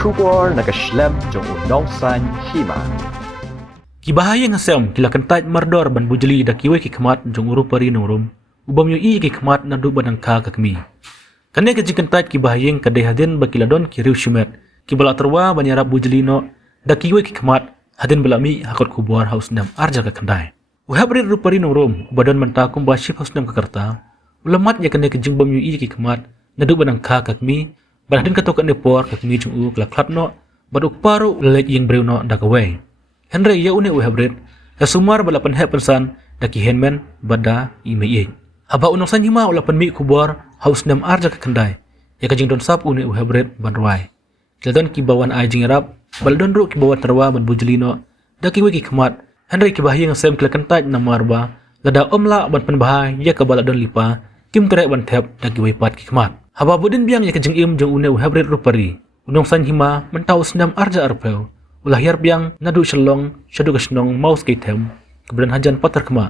kubor nakaslem jong unong san hima. Kibahaya nga sem kila kentaj mardor ban bujeli da kiwe kikmat jong uru pari nong rum ubam yu i kikmat na du banang ka kakmi kane ka jikentaj kibahayeng kadai hadin bakila don kiriu shimet kibala terwa banyarap bujeli no da kiwe kikmat hadin balami hakot kubor haus nam arja ka kandai uhabri ru pari nong rum ubadon mentakum baship haus nam kakarta ulamat ya kane ka jingbam yu i kikmat na du banang ka kakmi ban hadin katokan nepor kakmi jong u klaklat no baduk paru lek yeng breu no da kawai Henry ya une uhabret ya sumar balapan he pensan daki henmen bada imei haba unong san hima ulapan mi kubor haus nam arja ka kendai ya kajing don sap une uhabret ban ruai keladon kibawan ai jing arab baldon ru kibawan terwa ban bujlino daki wiki khamat Henry kibahiyang sem kelakentaj namarba lada omla ban penbahai ya ka baladon lipa kim tere ban thep daki wipat ki khamat haba budin biang ya kajing im jong une uhabret rupari unong san hima mentaus nam arja arpeu ulah yar biang nadu shalong shadu kasnong maus kaitem keberan hajan patar kema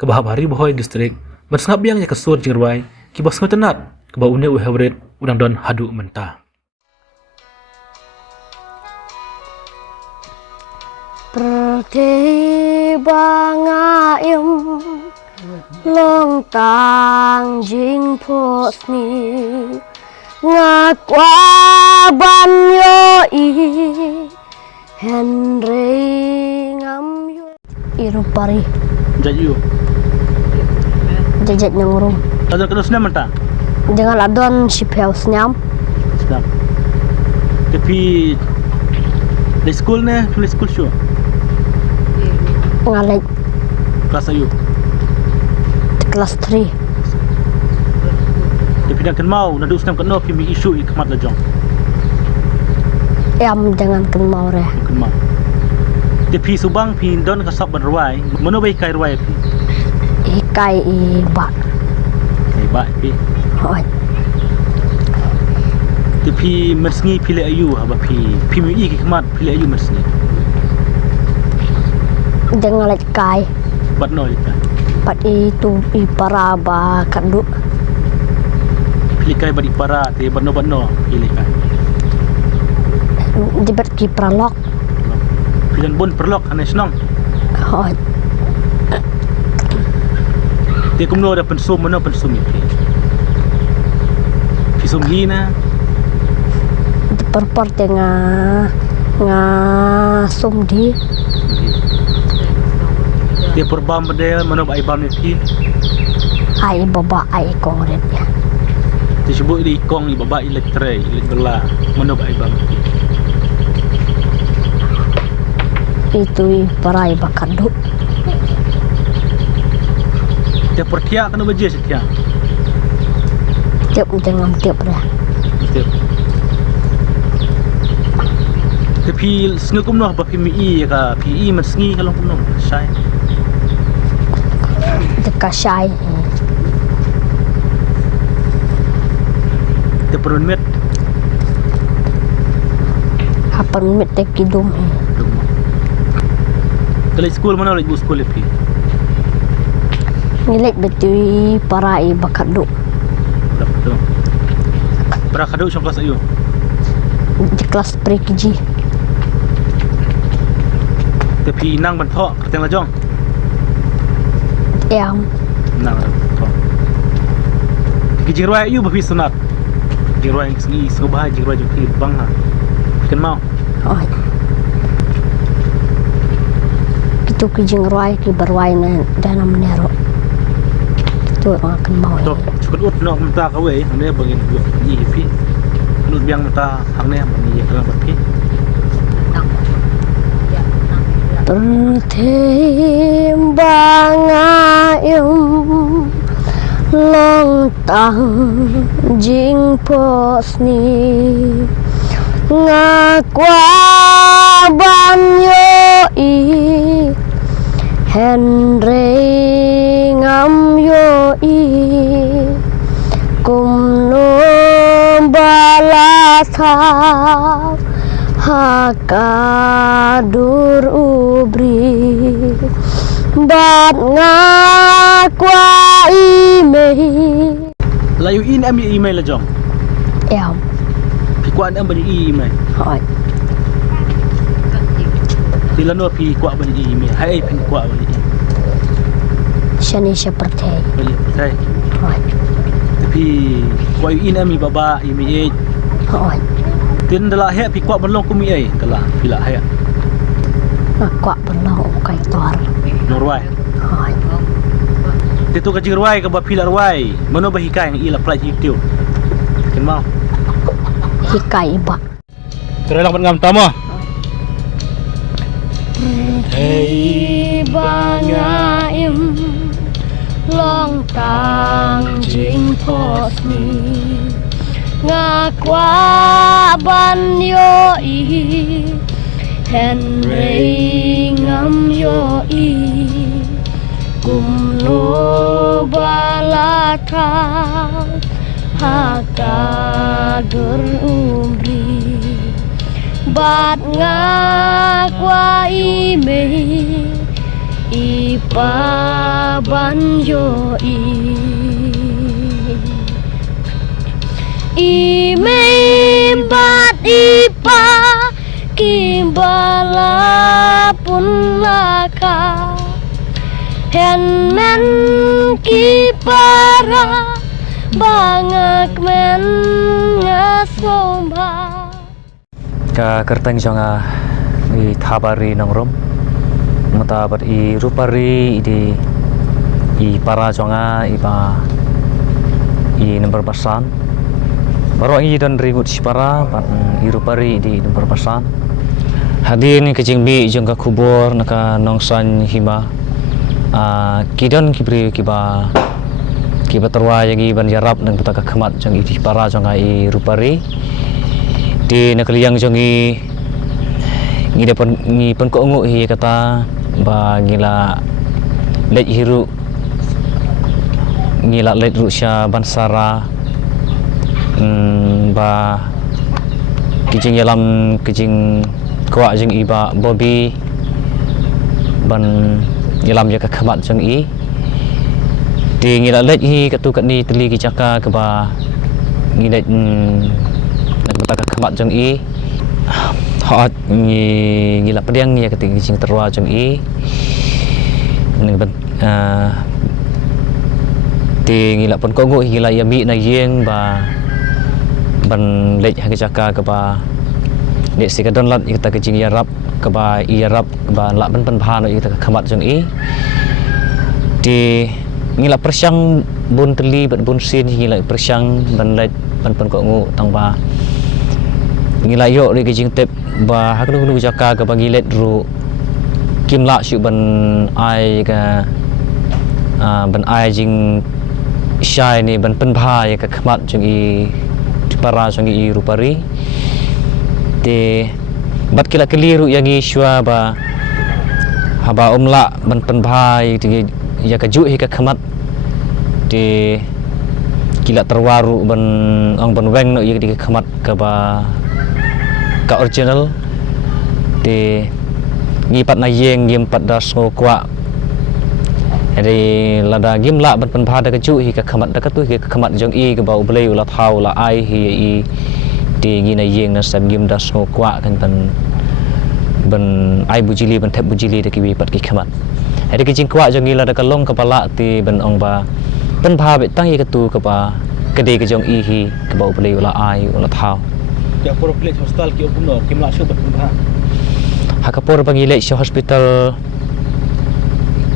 kebahab hari bohoy distrik bersengap biang ya kesur jingruai kibas ngotenat keba une uhabret udang don hadu mentah Pertibangayam long tang jing posni ngakwa banyo i Henry ngam yo iru pari jayu jajat nyang rum ada kedus nam mentah jangan adon si house nyam sedap tapi di school ne di school show ngalek kelas ayu kelas 3 tapi nak mau nadu senam kena pimi isu ikmat lajong jangan ken mau re kemau tapi subang pi don kasap ban ruai mano bai kai ruai pi ikai ba kai ba pi hoi tapi mersngi pile ayu haba pi mi ikmat pile ayu mersngi jangan lek kai bat no lika pat itu paraba kandu pile kai badi para te bat no pile kai dibet ki pralok pilihan bon perlok ane senang hoi dia kumno ada pensum mana pensum itu pisum hina perpor tengah sumdi dia perbam bedel mana ai bam itu ai baba ai kongret ya disebut di kong di baba elektrik bela mana ai bam itu parai bakandu dia pertia kena baje setia tiap dengan tiap dah betul tapi sengukum noh bapi mi ka pi mersngi kalau kumno sai dekat syai dia perun met hapan mit tek kidum kalau school mana lagi school pi nilek betui parai bakandu betul berakadu trong kelas ayu di kelas pre-KG tapi nang bentok keteng lajong nang bentok kijirwai ayu bapi sunat jirwai sengi subah jirwai juki bang ha ken mau oh itu kijing ruai ki berwai na dana menero itu orang akan mau to cukup ut no menta kawe ane bangin dua ni pi lut biang menta hangne mani kala bapi pertimbangayam long tang jing posni ngakwa banyo i Henry ngam yo i kumno balasa hakadur ubri bat ngakwa email layu in ami email lajong kuat am ban i mai hỏi ti lan no pi kuat ban i mai hai pin kuat ban i seni seperti beli sai hỏi tapi kuat i mi baba i mi hỏi tin dalah he pi kuat ban long ku mi ai dalah pila he quạ bên lông cây toàn norway hỏi Titu ka jirway ka ba pilar way. Mano ba hikay ng ila play YouTube. Ken mau. hikai iba Kira lang ngam tama. Hey bangaim long tang jing pot ni nga qua ban yo i hen rei ngam yo i kum lo bala tha ha ka dur umri bát nga qua i me i pa ban yo i me bát i pa kim bala pun la ka hen men ki para bangak men ngasomba ka kerteng jonga i thabari nongrom matabat i rupari di i para jonga i ba i nomor pasan baru i dan ribut sipara i rupari di nomor pasan hadir ni kecing bi jonga kubur naka nongsan hima kidon kibri kiba terwa yang i ban jarap dan putaka kemat jong i para jonga i rupari di nakaliang jongi ngi depan ngi pen ko ngu hi kata ba ngila let hiru ngila let rusya bansara ba kijing yalam kijing kwa jeng iba bobi ban yalam jaka khamat jeng i di ngila let hi katu kat ni teli ki caka ke ba ngilet nak khamat jeng i hot ngila pedang ni keting kijing terwa jeng i ning ban ti ngila pon ko ngu ngila yami na yeng ba ban let ha caka ke ba dek si kadon lat kita kijing yarap ke ba i yarap ba la ban ban bha no kita khamat jeng i di ngila persyang bun teli bat bun sin ngila persyang ban let ban pon ko ngu tang ba ngila yo ri kijing tep ba haknu nu jaka ka bagi let ru kim la shu ban ai ka ban ai jing shai ni ban pen bha ya ka khmat jing i para jing i rupari te bat kila keliru yang i shwa ba haba umla ban pen bha ya ka ju hi ka khmat te kila terwaru ban ang ban weng no ya di khmat ka ba ka original di ngipat na yeng ngim pat da so kwa ri lada gim la ban pen phada ka chu hi ka khamat da ka tu hi ka khamat jong i ka bau blei la thau la ai hi i di ngi na yeng na sam gim da so kwa kan ban ai bujili ban thep bujili da ki bi pat ki khamat ri ki jing kwa jong i la da ka long ka pala ti ban ong ba pen pha be tang i ka tu ka ba ka de ka jong i hi ka bau blei la ai la thau Ya puro plate hostel ki opuno kimla shu bat ha. Hakapur bagi lek shu hospital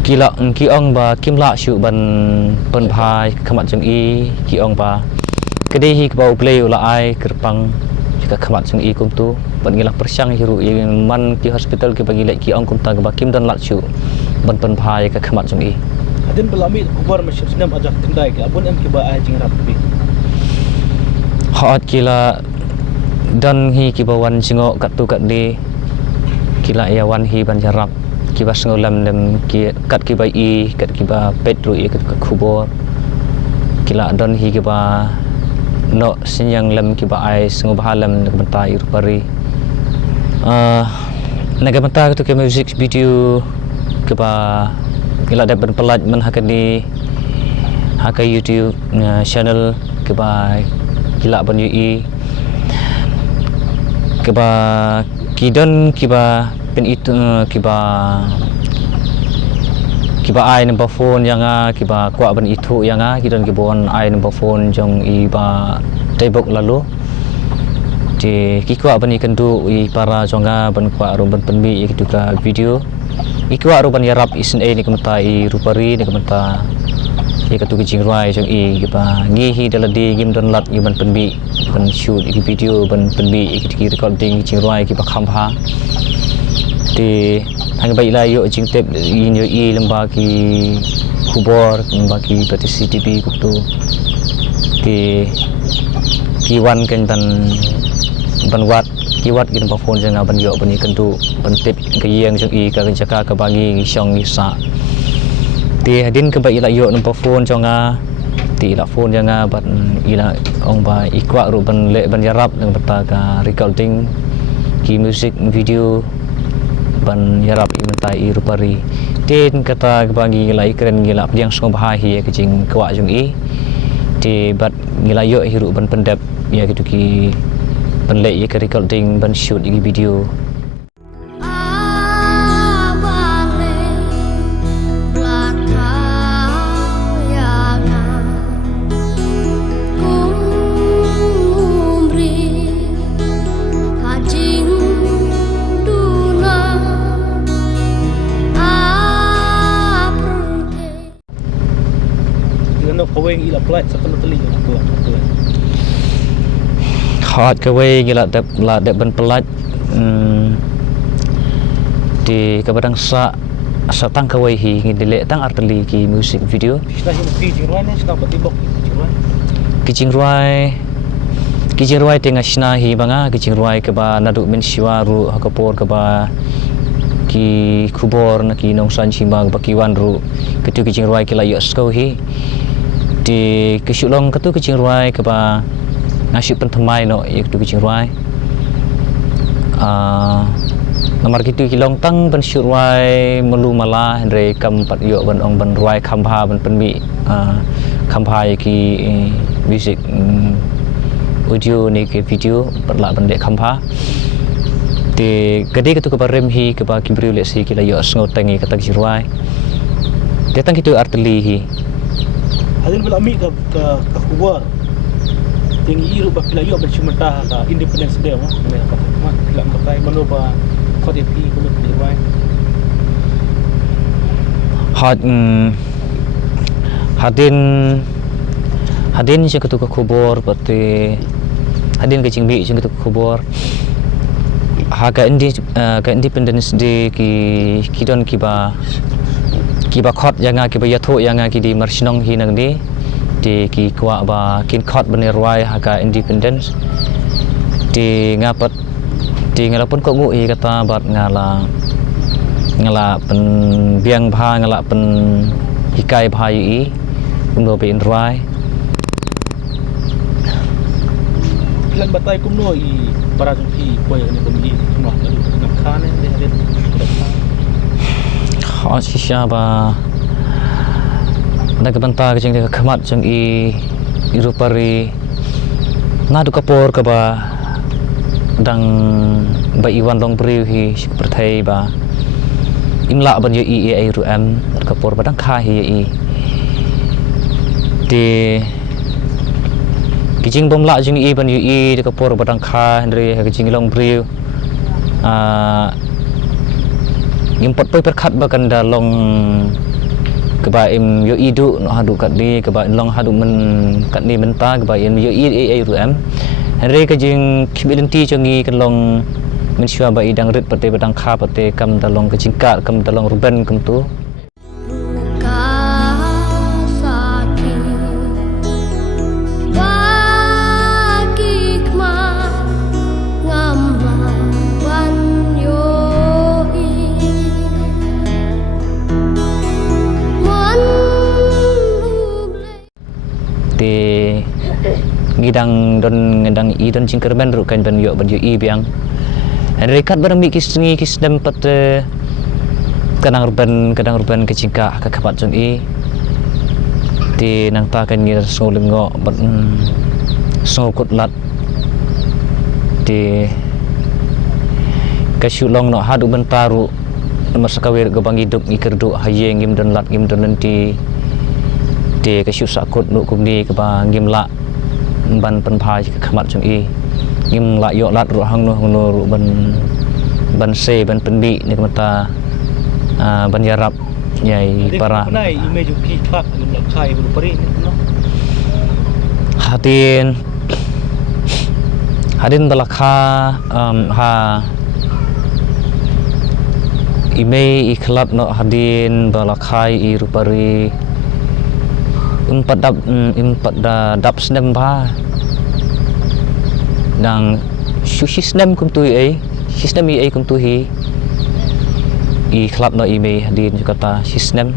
kila ki ong ba kimla shu ban pen bhai khamat jong i ki ong ba kede hi bau play la ai kerpang ka khamat jong i kum tu ban ngila persyang hiru yang man ki hospital ki bagi lek ki ong kum ta ba kim dan lat shu ban pen bhai ka khamat jong i Adin belami kubur masih senam ajak tendai ke abun em ki ba ai jing rap bi. Hot kila dan hi ki bawan singo kat tu kat di kila ya wan hi ban jarap ki bas ngolam dem ki kat ki bai i kat ki ba petru i kat khubor kila don hi ki ba no sinyang lem ki ba ai singo bahalam nak benta ir pari naga benta tu ke music video ki ba kila da ban pelat man hakani haka YouTube channel ki ba kila ban i kiba kidon kiba pen itu kiba ai number phone yang kiba kwa ban itu yang kidon kibon ai number phone jong iba tebok lalu di kikwa ban ikendu i para jonga ban kwa ro ban penbi itu ka video ikwa ro ban yarap isen ni kemta i rupari ni kemta i katu kijing rai jong i kiba ngihi daladi gim don lat i ban penbi ban shoot i video ban penbi i ki recording kijing rai kiba khamha di hang bai la yo jing tep in yo i lamba ki khubor lamba ki pati CCTV kutu di kiwan kan ban wat kiwat gin ba phone janga ban yo ban ikendu ban tep ke yeng jong i ka jaka ka bangi ngisong ngisa ti hadin ke ba ila yo number phone jonga ti ila phone janga ban ila ong ba ikwa ru ban le ban yarap nang bata ka recording ki music video ban yarap i mentai i rupari tin kata ke bangi ila ikren gila yang song bah hi ke jing kwa jong i ti bat gila yo hiru ban pendap ya gitu ki ban le i ke recording ban shoot i video Kaweng ila plat sakal teli plat hot kaweng ila dep la dep ban pelat di kabadang sa tang kaweng hi ngidile tang arteli ki music video kita hidup kijing rai ni suka batibok kijing ruai tengah sina hi banga kijing ruai ke ba nadu men siwaru hakapor ke ba ki kubor na ki nong san simbang ba kiwan ru ketu kijing ruai kila yo skau hi di kesulong ketu kijing ruai ke ba ngasih pentemai no ya ketu kijing ruai nomor kitu kilong tang ban syuruai melu malah andre kam pat yo ban ong ban ruai khamha ban penbi khamha ki music audio ni ke video patla ban dek khamha te gede ketu ke barem hi ke ba kibriu le si kila yo sngo tangi kata syuruai datang kitu arteli hi hadin bela mi ka kubar tinggi iru ba pila yo ban syumata ka independence day ma mat pila matai mano ba khode pi ko le wai hadin je ketu kubur pati hadin ke cingbi je ketu kubur haga ka independence day ki don kiba khot yanga kiba yatho yanga ki di marsinong hi nang di ki kwa ba kin khot bani rwai haga independence di ngapat di ngalapun ko ngu i kata bat ngala pen biang bha ngala pen hikai bha i undo be rwai plan batai kumno i para jumpi poy ni bumi no nak khane de shisha ba nak banta ke jeng de khamat jeng i irupari na du kapor ka ba dang ba iwan long priu hi perthai ba imla ban yo i ai ru am kapor ba dang kha hi i ti kijing bom la jing i ban yo i de kapor ba dang kha andre kijing long priu import poi perkhat ba kan da long ke ba im yo i du no hadu kat di ke ba long hadu men kat ni menta ke ba im yo i ai ru am re ka jing kibilenti changi kan long mensyua ba idang rit pate badang kha pate kam dalong ke jingkat kam dalong ruben kam tu ngidang don ngedang i don jingkerben ru kan ban yo ban yo i biang rekat barang mi kisngi kisdem pat kadang ruban ke jingka ka kapat jong i ti nang ta kan ngir so lengo ban so kut lat ti kasyulong no hadu bentaru masakawir go bang hidup ngikerdu hayeng ngim dan lat ngim dan nanti de kasyu sakut nu kumni ke bang ngim la ban pen phai ke khamat chung i ngim la yo lat ru hang no ru ban se ban pen bi ni kemata ban yarap nyai para Nai image ki thak ngim la khai uru pari ni no. Hadin balakha ha ime ikhlat no hadin balakhai i rupari empat dap snem ba dang sushi snem kum tu ai sistem ai kum tu hi ikhlat no ime hadin kata sistem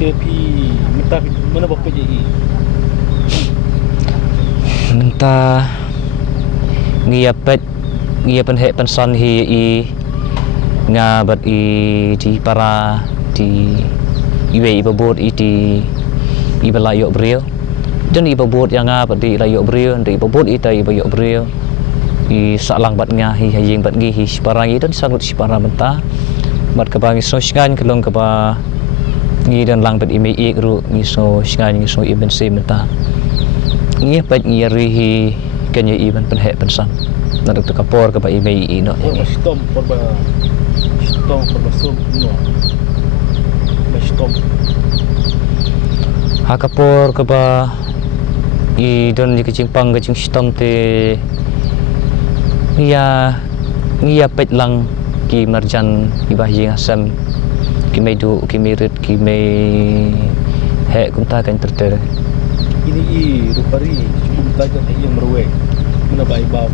Tapi minta mana bapak je minta ngiapen he pensan hi i ngabat i di para di iwe ibabot i di ibalayok brio dan ibabot yang ngabat di layok brio dan ibabot i ta ibayok brio i salang bat nga hi hayeng bat ngi hi siparangi dan sangut sipara benta bat kebangi soskan kelong keba ngi dan lang bat ime ik ru ngi so skan ngi so iben se benta ngi pat ngi rihi kenya iben penhe pensan nak tu kapor ke ba ime i no Stom porba sum no. Stom. Hakapor ke ba i don di kecing pang kecing stom te ngia pet lang ki marjan ki bahjing asam ki medu ki mirit ki me he kunta kan terter Ini i rupari cukup tajam yang meruek. Mana bai bab.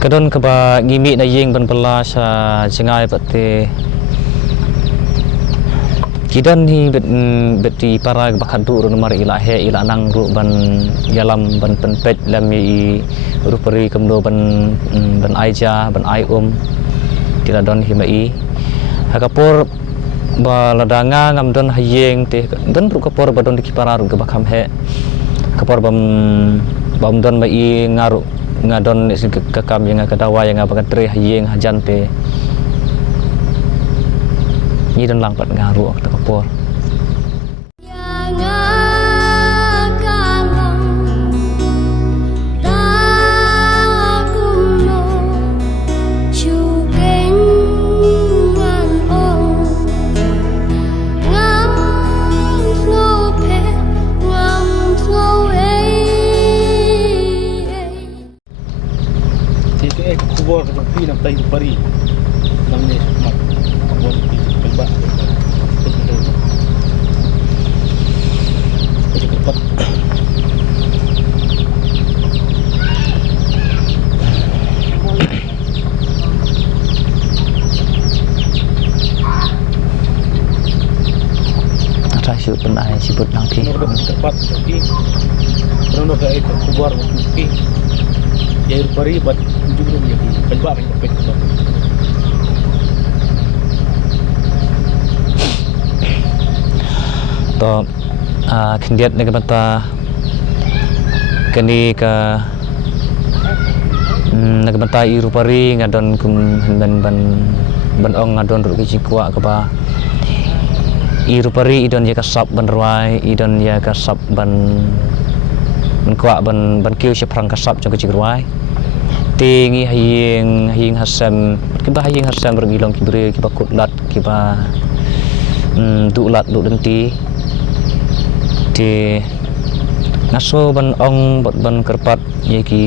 kadon ke ba ngimi na yeng ban pala sa jengai pate kidan hi beti para bakadu ru nomor ila he ila nang ru ban yalam ban penpet lam i rupari kamdo ban aija ban ai tila don hi mai hakapor ba ladanga ngam don hayeng te don ru kapor ba don di para ru ke bakam he kapor bam don mai ngaru ngadon kekam yang kadawa yang abakan tre hayeng hajan te ni don lang pat ngaru ak kapor Kubur ke tepi nak tai rupari. Namanya mak. Kubur di pelbak. Jadi kepat. Ada syut penai sibut nang pi Nak kepat tapi. Kalau nak ai kubur mesti. Ya rupari bat juga menjadi pelbak yang kepek. to kendiat ne kata kani ka nak bata i rupari ngadon kum ban ong ngadon ru ki kwa ka ba i rupari idon ya kasap ban ruai idon ya kasap ban kwa ban kiu se prang kasap jong ki ruai tingi hayeng hasam ki ba hayeng hasam bergilong ki bre ki bakut lat ki ba du lat du denti ti ngaso ban ong ban kerpat ye ki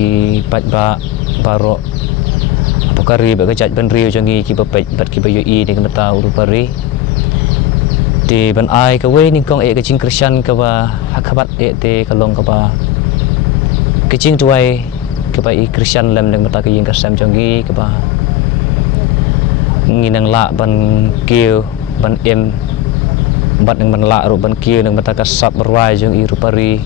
pat ba baro apokari ba kajat ban riu jangi ki ba pet bat ki ba yo i ni kata urupari ti ban ai ka we ni kong e ka jing krisyan ka ba hakabat e te kalong ka ba ka jing tuai ka ba i krisyan lam nang mata ka ying ka sam jangi ka ba nginang la ban kiu ban em bat nang ban la ru ban kiu nang mata ka sap berwai jong i rupari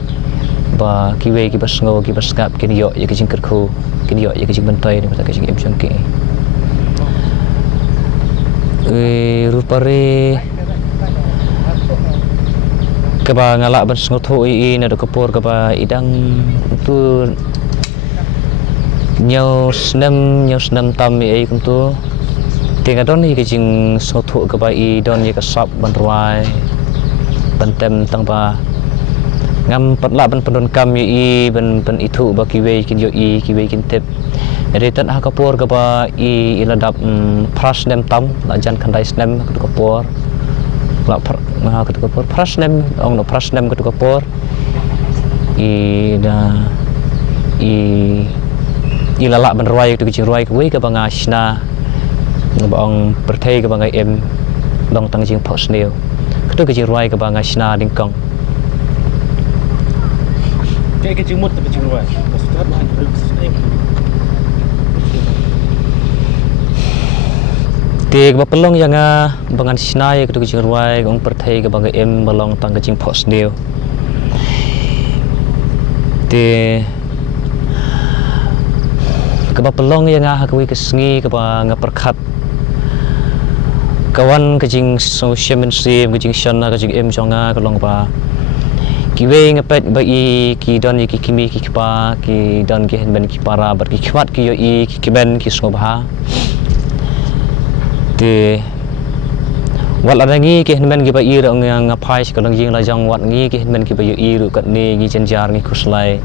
ba kiwe ki basngo ki baskap kin yo ye ki kerku kin yo ye ki bantai ni mata ki em jongki rupari ke ba ngalak ban sngo tho i na do kapor ke ba idang tu nhau snem tam mi ai kum tu tiang adon ni ke jing so thu ka ba i don ye ka sap ban ruai ban tem tang ba ngam pat la ban pendon kam ye i ban itu ba ki we kin yo i ki we kin tep ri tan ha kapur ka ba i ladap pras nem tam la jan khandai snem ka kapur la ha ka kapur pras nem ong no pras nem ka kapur i lalak ban ruai tu kecing ruai kuwi ka banga sna ngabong perthai ka banga em long tang jing phos neu tu kecing ruai ka banga sna ding kong Kayak kecing mut tapi kecing ruai. Maksudnya apa? Tiek ba pelong yang bangan sna ye tu kecing ruai ong perthai ka banga em balong tang kecing phos neu ti keba pelong yang hakui kesengi keba ngaperkhat kawan kejing social media kejing shana kejing em jonga kalong ba kiwe ngapet ba i ki don ki kimi ki pa ki don ki hen ben ki para ber ki khwat ki yo i ki ben ki sobha ti wat adangi ki hen ben ki ba i ro ngapai kalong jing la jang wat ngi ki hen ben ki ba yo i ru kat ni ngi jenjar ngi kuslai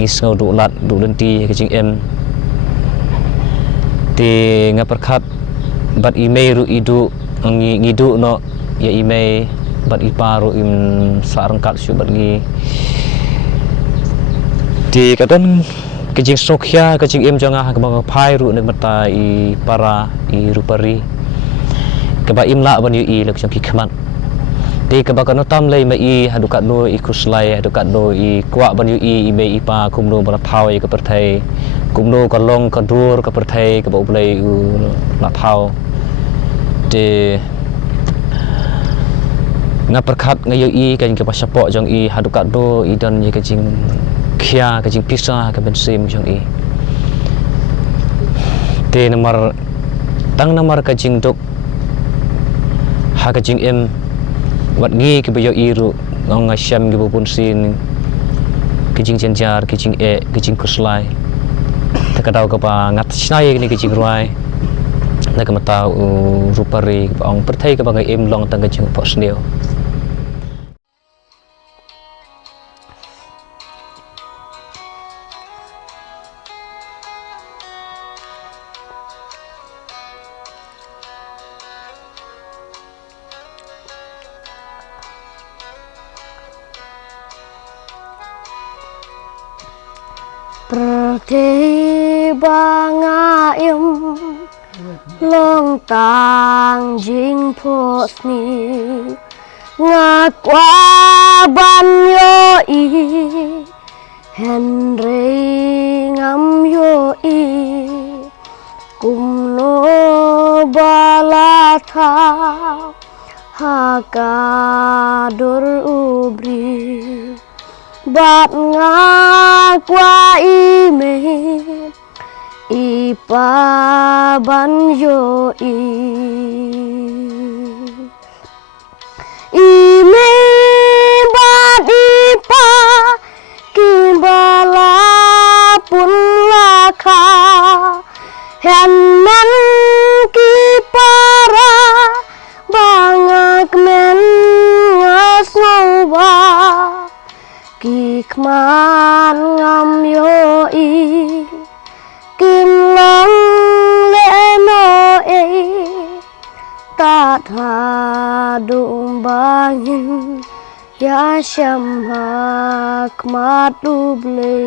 ngi sngau du lat du lenti kejing em ti ngaperkhat bat email ru idu ngidu no ya email bat iparu im sarangkat su bat ngi ti kadon kejing sokya kejing em jonga ha ka phai ru ne mata I para I rupari ka ba im la ban yu I lek jong ki khmat ti ka ba ka no tam lei ma I hadukat no I kuslai hadukat no I kwa ban yu I email ipa kum no bara thau I ka perthai kum no ka long ka dur ka perthai ka ba ublai na thau ti nga perkhat nga yo I kan ka pasapok jong I hadukat do I don ye kajing khia kajing pisa ka ben sim jong I ti nomor tang nomor kajing dok ha kajing em wat ngi ke yo I ru ngong ngasham ge bupun sin kajing jenjar kajing kajing kuslai ta ka daw ka ba ngat snai ni kajing ruai na ka mata rupari ong perthai ka ba em long tang kajing pos neu Pergi bangayum long tang jing phos ni ngakwa ban yo I Henry ngam yo I kum no bala tha hakadur ubri bat ngakwa ime ipa ban yo ime bat ipa kimbala pun laka henan ki para bangak men ngasnoba Kikman ngam yo I kim long le no e ta tha dum bangin ya sham hak mat duble